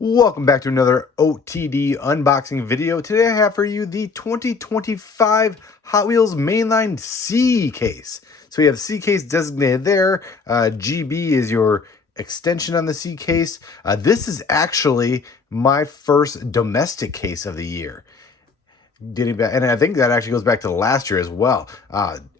Welcome back to another OTD unboxing video. Today I have for you the 2025 Hot Wheels Mainline C case. So you have C case designated there. GB is your extension on the C case. This is actually my first domestic case of the year. Getting back, and I think that actually goes back to last year as well.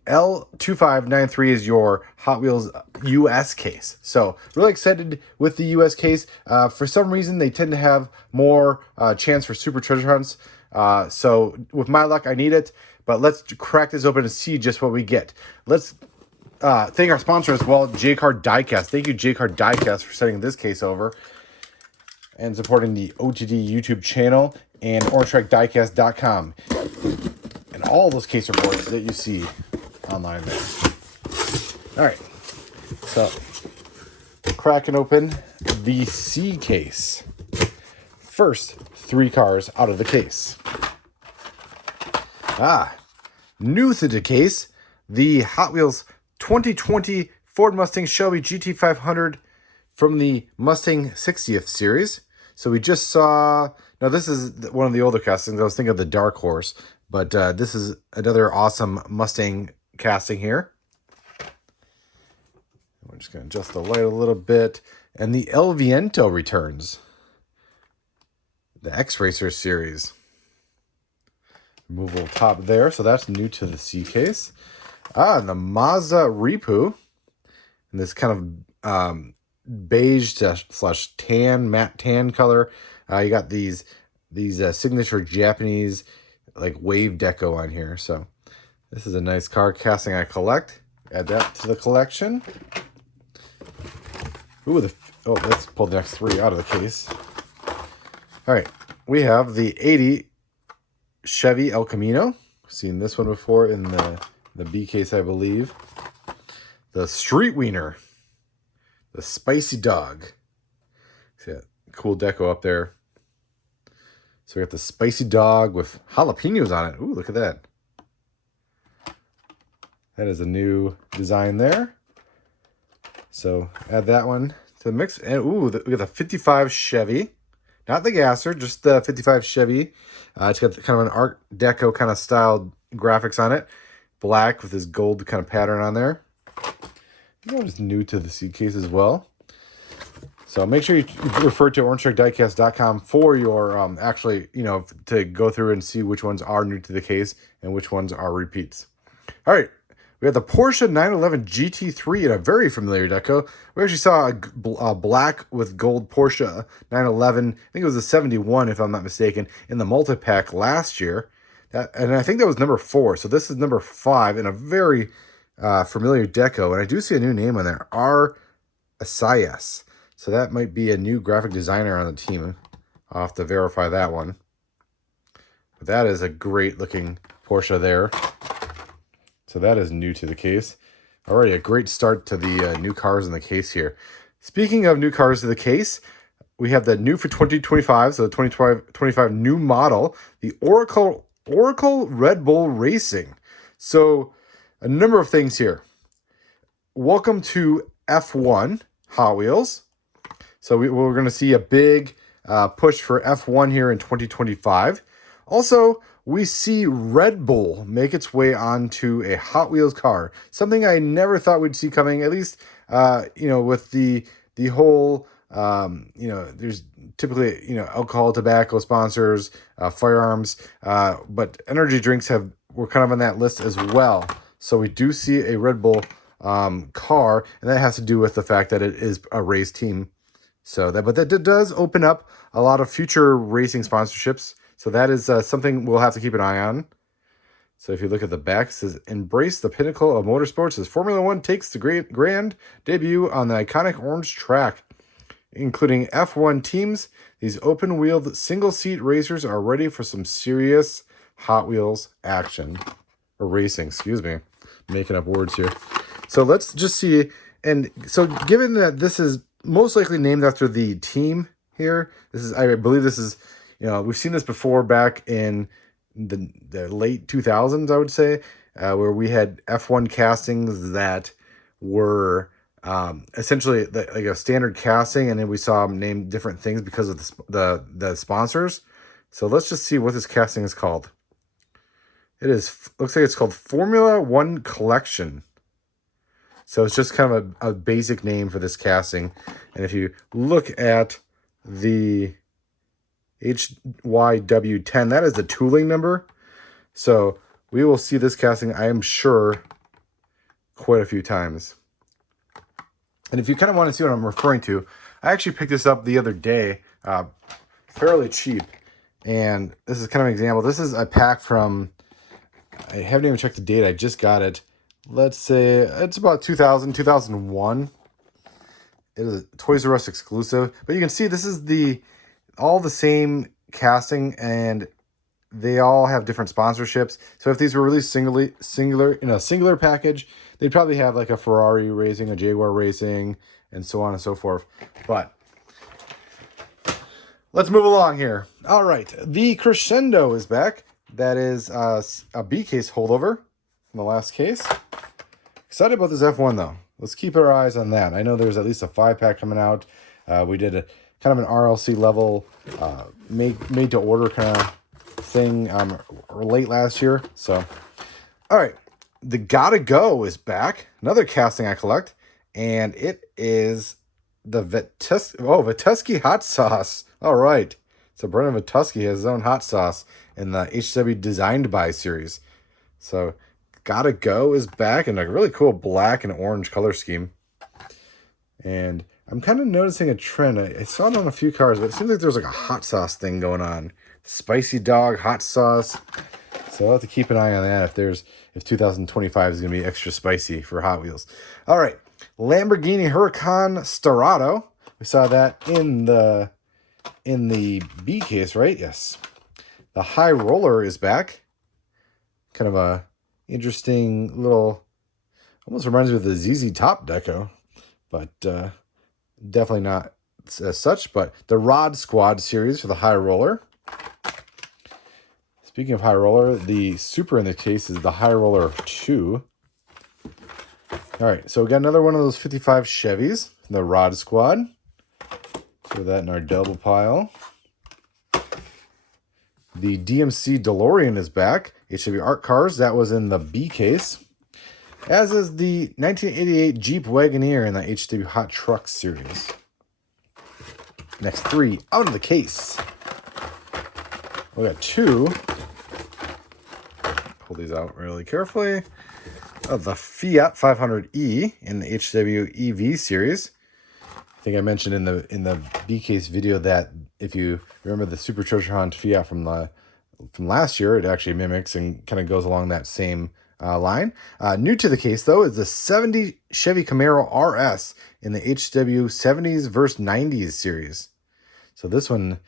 L2593 is your Hot Wheels US case. So really excited with the US case. For some reason, they tend to have more chance for super treasure hunts. So with my luck, I need it. But let's crack this open and see just what we get. Let's thank our sponsor as well, Jcar Diecast. Thank you, Jcar Diecast, for sending this case over and supporting the OTD YouTube channel and OrangeTrackDiecast.com and all those case reports that you see online there. All right, so cracking open the C case. First, 3 cars out of the case. New to the case, the Hot Wheels 2020 Ford Mustang Shelby GT500 from the Mustang 60th series. So we just saw, now this is one of the older castings. I was thinking of the Dark Horse, but this is another awesome Mustang casting here. We're just going to adjust the light a little bit. And the El Viento returns. The X-Racer series. Removable top there, so that's new to the C case. And the Mazda Repu. And this kind of beige slash tan, matte tan color. You got these signature Japanese like wave deco on here. So this is a nice car casting I collect. Add that to the collection. Ooh, let's pull the next 3 out of the case. All right, we have the 80 Chevy El Camino. Seen this one before in the B case, I believe. The Street Wiener. The Spicy Dog. See that cool deco up there. So we got the Spicy Dog with jalapenos on it. Ooh, look at that. That is a new design there. So add that one to the mix. And ooh, we got the 55 Chevy. Not the Gasser, just the 55 Chevy. It's got kind of an Art Deco kind of styled graphics on it. Black with this gold kind of pattern on there. It's new to the C case as well. So make sure you refer to OrangeTrackDiecast.com for your actually, to go through and see which ones are new to the case and which ones are repeats. All right, we have the Porsche 911 GT3 in a very familiar deco. We actually saw a black with gold Porsche 911. I think it was a 71 if I'm not mistaken in the multi-pack last year. And I think that was number 4. So this is number 5 in a very familiar deco, and I do see a new name on there, asst. So that might be a new graphic designer on the team. I'll have to verify that one. But that is a great looking Porsche there. So that is new to the case. Already a great start to the new cars in the case here. Speaking of new cars to the case, we have the new for 2025, so the 2025 new model, the Oracle Red Bull Racing. So a number of things here. Welcome to F1 Hot Wheels. So we're going to see a big push for F1 here in 2025. Also, we see Red Bull make its way onto a Hot Wheels car. Something I never thought we'd see coming, at least, with the whole, there's typically, alcohol, tobacco sponsors, firearms, but energy drinks were kind of on that list as well. So we do see a Red Bull car, and that has to do with the fact that it is a race team. So but that does open up a lot of future racing sponsorships. So that is something we'll have to keep an eye on. So if you look at the back, it says, embrace the pinnacle of motorsports as Formula One takes the grand debut on the iconic orange track. Including F1 teams, these open-wheeled single-seat racers are ready for some serious Hot Wheels action. Or racing, excuse me. Making up words here. So let's just see. And so given that this is most likely named after the team here, I believe this is, we've seen this before back in the late 2000s, I would say, where we had F1 castings that were essentially like a standard casting, and then we saw them name different things because of the sponsors. So let's just see what this casting is called. It looks like it's called Formula One Collection. So it's just kind of a basic name for this casting. And if you look at the HYW10, that is the tooling number. So we will see this casting, I am sure, quite a few times. And if you kind of want to see what I'm referring to, I actually picked this up the other day, fairly cheap. And this is kind of an example. This is a pack from, I haven't even checked the date, I just got it. Let's say it's about 2001. It is a Toys R Us exclusive. But you can see this is all the same casting, and they all have different sponsorships. So if these were released singular in a singular package, they'd probably have like a Ferrari racing, a Jaguar racing, and so on and so forth. But let's move along here. All right, the Crescendo is back. That is a B case holdover from the last case. Excited about this F1 though. Let's keep our eyes on that. I know there's at least a 5-pack coming out. We did a kind of an RLC level made to order kind of thing late last year. So, all right, the Gotta Go is back. Another casting I collect, and it is the Vitesky hot sauce. All right, so Brendan Vitesky has his own hot sauce in the HW Designed By series. So Gotta Go is back in a really cool black and orange color scheme. And I'm kind of noticing a trend. I saw it on a few cars, but it seems like there's like a hot sauce thing going on. Spicy dog hot sauce. So I'll have to keep an eye on that if 2025 is going to be extra spicy for Hot Wheels. All right, Lamborghini Huracan Storado. We saw that in the B case, right? Yes. The High Roller is back. Kind of a interesting little, almost reminds me of the ZZ Top deco, but definitely not as such. But the Rod Squad series for the High Roller. Speaking of High Roller, the Super in the case is the High Roller 2. All right, so we got another one of those 55 Chevys, the Rod Squad. Put that in our double pile. The DMC DeLorean is back. HW Art Cars, that was in the B case. As is the 1988 Jeep Wagoneer in the HW Hot Trucks series. Next 3 out of the case. We got 2. Pull these out really carefully. Of the Fiat 500e in the HW EV series. I think I mentioned in the B case video that if you remember the Super Treasure Hunt Fiat from last year, it actually mimics and kind of goes along that same line. New to the case though is the 70 Chevy Camaro RS in the HW 70s vs 90s series. So this one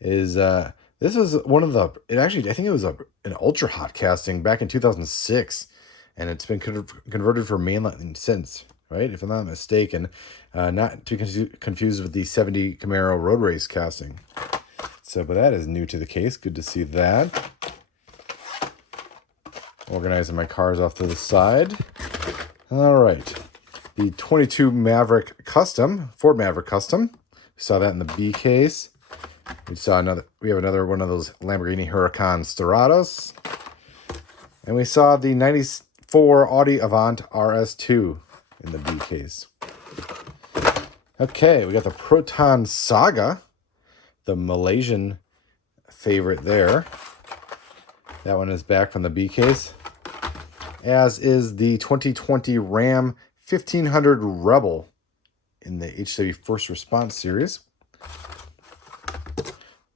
is this was one of the I think it was an ultra hot casting back in 2006, and it's been converted for mainline since. Right, if I'm not mistaken, not to confuse with the 70 Camaro Road Race casting. So, but that is new to the case. Good to see that. Organizing my cars off to the side. All right, the 22 Maverick Custom, Ford Maverick Custom. We saw that in the B case. We have another one of those Lamborghini Huracan Storados, and we saw the 94 Audi Avant RS2. In the B case. Okay, we got the Proton Saga, the Malaysian favorite there. That one is back from the B case. As is the 2020 Ram 1500 Rebel in the HW First Response series.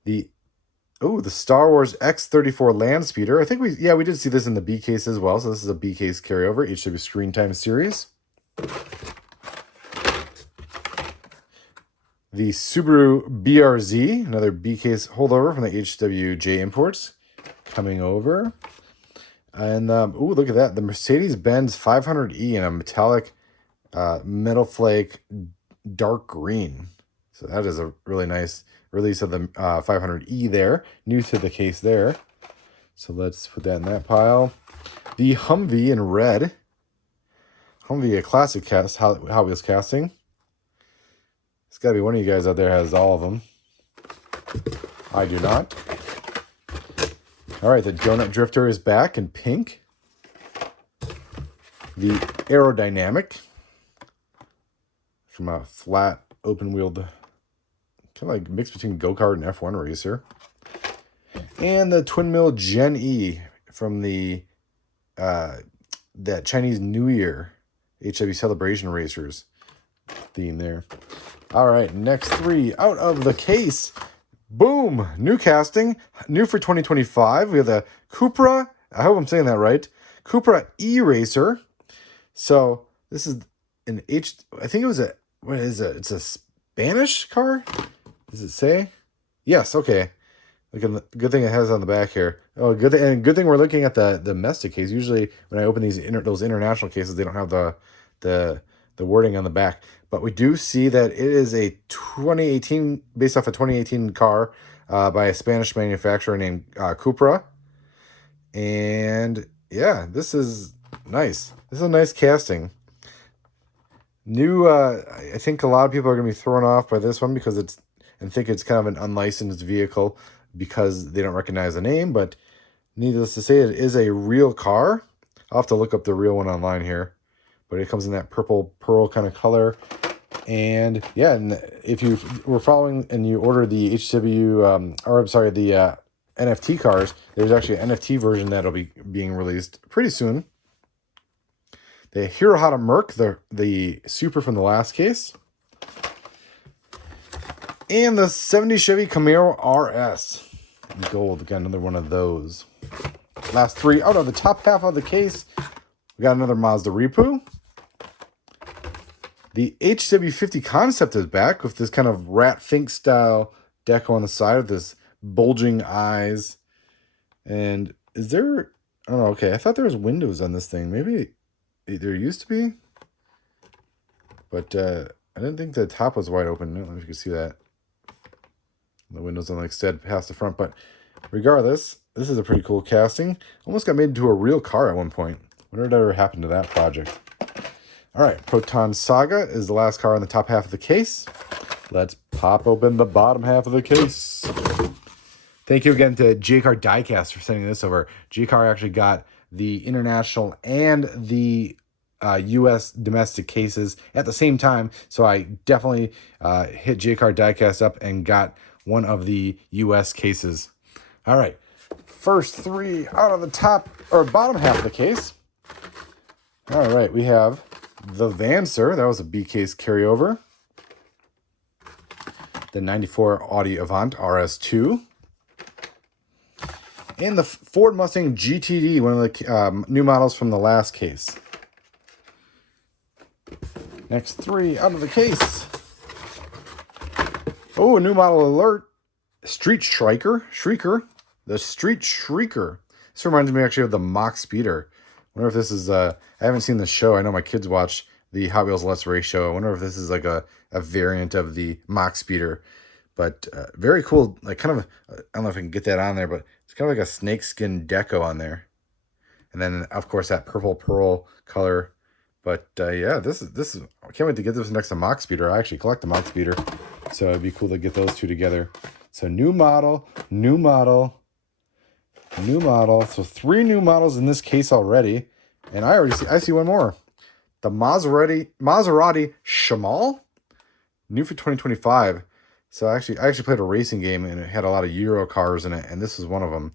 The Star Wars X-34 Landspeeder. I think we did see this in the B case as well. So this is a B case carryover, HW Screen Time series. The Subaru BRZ, another B case holdover from the HWJ Imports, coming over. And look at that, the Mercedes-Benz 500e in a metallic metal flake dark green. So that is a really nice release of the 500e there, new to the case there. So let's put that in that pile. The Humvee in red. Humvee classic cast, Hot Wheels casting. It's got to be one of you guys out there has all of them. I do not. All right, the Donut Drifter is back in pink. The Aerodynamic from a flat, open-wheeled, kind of like mix between go-kart and F1 racer. And the Twin Mill Gen E from the that Chinese New Year HW Celebration Racers theme there. All right, next three out of the case. Boom! New casting, new for 2025. We have the Cupra. I hope I'm saying that right. Cupra E-Racer. So this is an I think it was a, what is it? It's a Spanish car? Does it say? Yes, okay. Look at the, good thing it has on the back here. Oh, good thing we're looking at the domestic case. Usually when I open these those international cases, they don't have the wording on the back. But we do see that it is a 2018, based off a 2018 car by a Spanish manufacturer named Cupra. And yeah, this is nice. This is a nice casting. New, I think a lot of people are going to be thrown off by this one because think it's kind of an unlicensed vehicle because they don't recognize the name, but needless to say, it is a real car. I'll have to look up the real one online here, but it comes in that purple pearl kind of color. And yeah, and if you were following and you ordered the the NFT cars, there's actually an NFT version that'll be being released pretty soon. The Hirohata Merc, the Super from the last case. And the 70 Chevy Camaro RS. Gold, got another one of those. Last three out of the top half of the case. We got another Mazda Repu. The HW50 Concept is back with this kind of Rat Fink style deco on the side with this bulging eyes. And is there... Oh, okay. I thought there was windows on this thing. Maybe there used to be. But I didn't think the top was wide open. I don't know if you can see that. The windows on the extend past the front. But regardless, this is a pretty cool casting. Almost got made into a real car at one point. Wonder what ever happened to that project. All right, Proton Saga is the last car on the top half of the case. Let's pop open the bottom half of the case. Thank you again to Jcar Diecast for sending this over. Jcar actually got the international and the U.S. domestic cases at the same time. So I definitely hit Jcar Diecast up and got one of the U.S. cases. All right, first three out of the top or bottom half of the case. All right, we have the Vancer. That was a B case carryover. The 94 Audi Avant RS2. And the Ford Mustang GTD, one of the new models from the last case. Next three out of the case. Oh, a new model alert. Street Shrieker. The Street Shrieker. This reminds me actually of the Mach Speeder. I wonder if this is, I haven't seen the show. I know my kids watch the Hot Wheels Let's Race show. I wonder if this is like a variant of the Mach Speeder. But very cool. Like kind of, I don't know if I can get that on there, but it's kind of like a snakeskin deco on there. And then, of course, that purple pearl color. But yeah, this is, I can't wait to get this next to Mach Speeder. I actually collect the Mach Speeder. So it'd be cool to get those two together. So new model. So three new models in this case already. And I see one more. The Maserati Shamal. New for 2025. So I actually played a racing game and it had a lot of Euro cars in it. And this is one of them.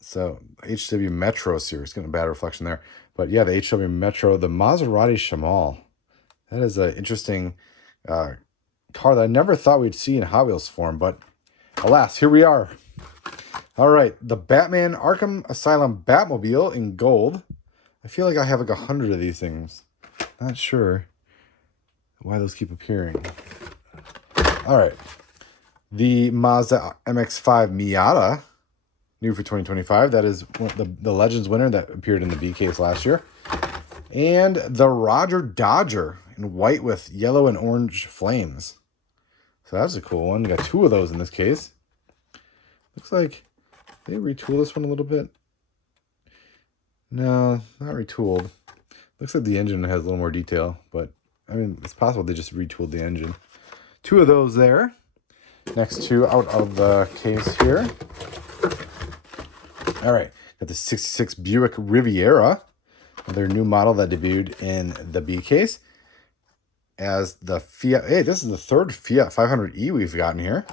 So HW Metro series. Getting a bad reflection there. But yeah, the HW Metro, the Maserati Shamal. That is an interesting car that I never thought we'd see in Hot Wheels form. But alas, here we are. All right, the Batman Arkham Asylum Batmobile in gold. I feel like I have like 100 of these things. Not sure why those keep appearing. All right, the Mazda MX-5 Miata, new for 2025. That is the Legends winner that appeared in the B case last year. And the Roger Dodger in white with yellow and orange flames. So that's a cool one. We got two of those in this case. Looks like they retooled this one a little bit. No, not retooled. Looks like the engine has a little more detail, but I mean, it's possible they just retooled the engine. 2 of those there. Next 2 out of the case here. All right, got the 66 Buick Riviera, their new model that debuted in the B case. As the Fiat, hey, this is the 3rd Fiat 500e we've gotten here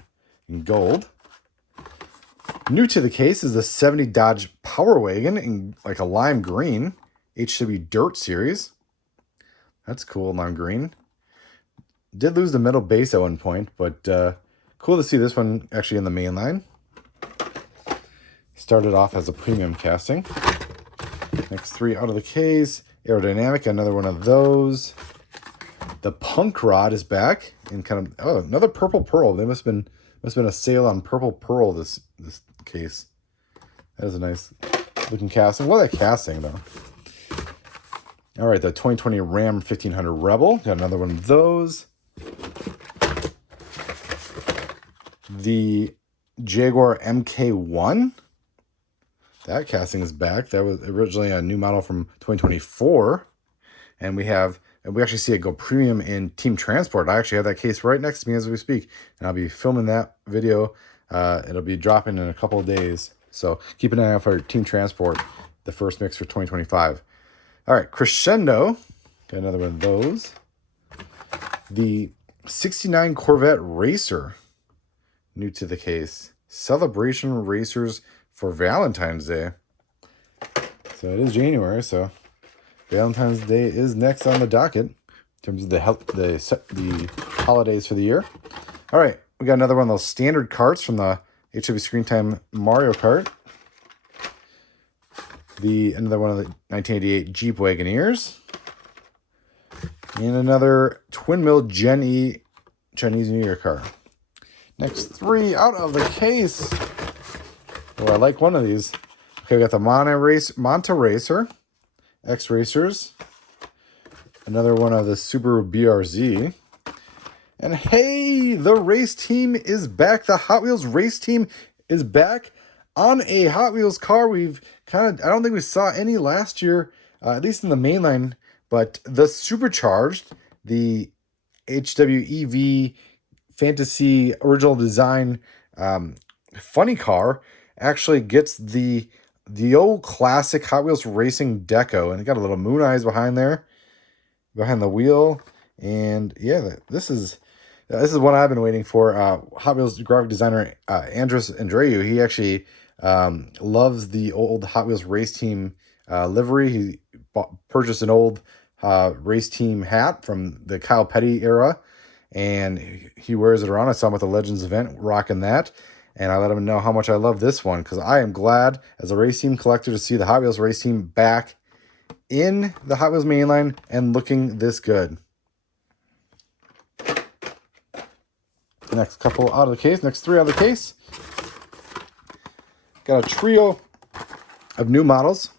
in gold. New to the case is the 70 Dodge Power Wagon in like a lime green, HW Dirt Series. That's cool, lime green. Did lose the middle base at one point, but cool to see this one actually in the mainline. Started off as a premium casting. Next 3 out of the case. Aerodynamic, another one of those. The Punk Rod is back in kind of, oh, another purple pearl. There must have been a sale on purple pearl this case. That is a nice looking casting. What a casting though. All right, the 2020 Ram 1500 Rebel. Got another one of those. The Jaguar MK1. That casting is back. That was originally a new model from 2024. And we actually see it go premium in Team Transport. I actually have that case right next to me as we speak. And I'll be filming that video. It'll be dropping in a couple of days. So keep an eye out for Team Transport, the first mix for 2025. All right, Crescendo. Got another one of those. The 69 Corvette Racer. New to the case. Celebration Racers for Valentine's Day. So it is January, so Valentine's Day is next on the docket in terms of the holidays for the year. All right, we got another one of those standard carts from the HW Screen Time Mario Kart. Another one of the 1988 Jeep Wagoneers. And another twin mill Gen E Chinese New Year car. Next 3 out of the case. Oh, I like one of these. Okay, we got the Monta Racer, X Racers. Another one of the Subaru BRZ. And hey, the race team is back. The Hot Wheels race team is back on a Hot Wheels car. I don't think we saw any last year, at least in the mainline, but the supercharged, the HWEV Fantasy Original Design funny car actually gets the old classic Hot Wheels racing deco, and it got a little moon eyes behind the wheel. And yeah, this is what I've been waiting for. Hot Wheels graphic designer Andres Andreu, he actually loves the old Hot Wheels race team livery. He purchased an old race team hat from the Kyle Petty era, and he wears it around. I saw him at the Legends event rocking that, and I let him know how much I love this one, because I am glad as a race team collector to see the Hot Wheels race team back in the Hot Wheels mainline and looking this good. Next couple out of the case, next 3 out of the case. Got a trio of new models.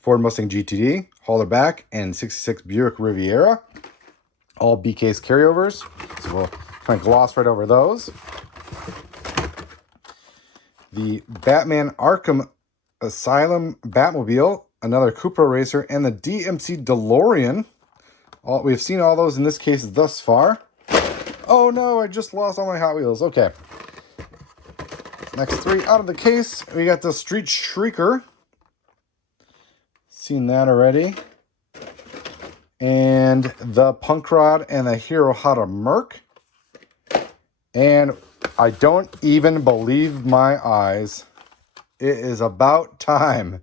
Ford Mustang GTD, hauler back, and 66 Buick Riviera. All B case carryovers. So we'll kind of gloss right over those. The Batman Arkham Asylum Batmobile, another Cupra racer, and the DMC DeLorean. We've seen all those in this case thus far. Oh no, I just lost all my Hot Wheels. Okay. Next 3 out of the case. We got the Street Shrieker. Seen that already. And the Punk Rod and the Hero Hada Merc. And I don't even believe my eyes. It is about time.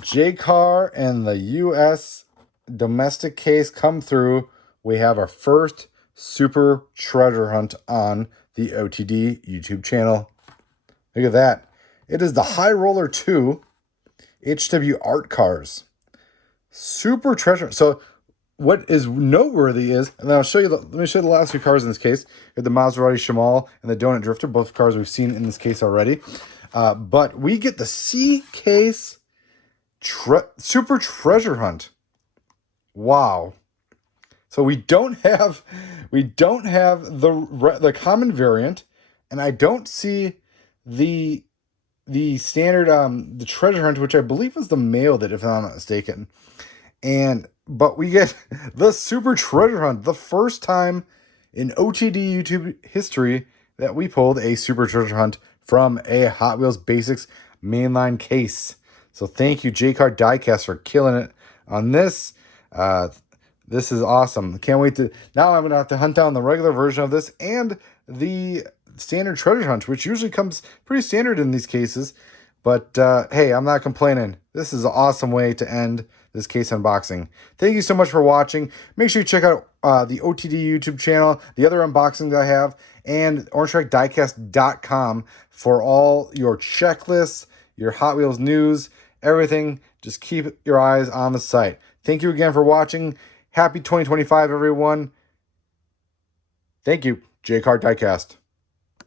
Jcar and the US domestic case come through. We have our first super treasure hunt on the OTD YouTube channel. Look at that. It is the High Roller 2 HW Art Cars. Super treasure. So what is noteworthy is, and I'll show you, let me show you the last 2 cars in this case. We have the Maserati Shamal and the Donut Drifter, both cars we've seen in this case already. But we get the C case super treasure hunt. Wow. So we don't have the common variant, and I don't see the the standard, the treasure hunt, which I believe was the mail that, if I'm not mistaken. But we get the super treasure hunt, the first time in OTD YouTube history that we pulled a super treasure hunt from a Hot Wheels Basics mainline case. So thank you, Jcar Diecast, for killing it on this. This is awesome. Can't wait to... Now I'm going to have to hunt down the regular version of this and the standard treasure hunt, which usually comes pretty standard in these cases. But hey, I'm not complaining. This is an awesome way to end this case unboxing. Thank you so much for watching. Make sure you check out the OTD YouTube channel, the other unboxings I have, and OrangeTrackDiecast.com for all your checklists, your Hot Wheels news, everything. Just keep your eyes on the site. Thank you again for watching. Happy 2025, everyone. Thank you, Jcar Diecast.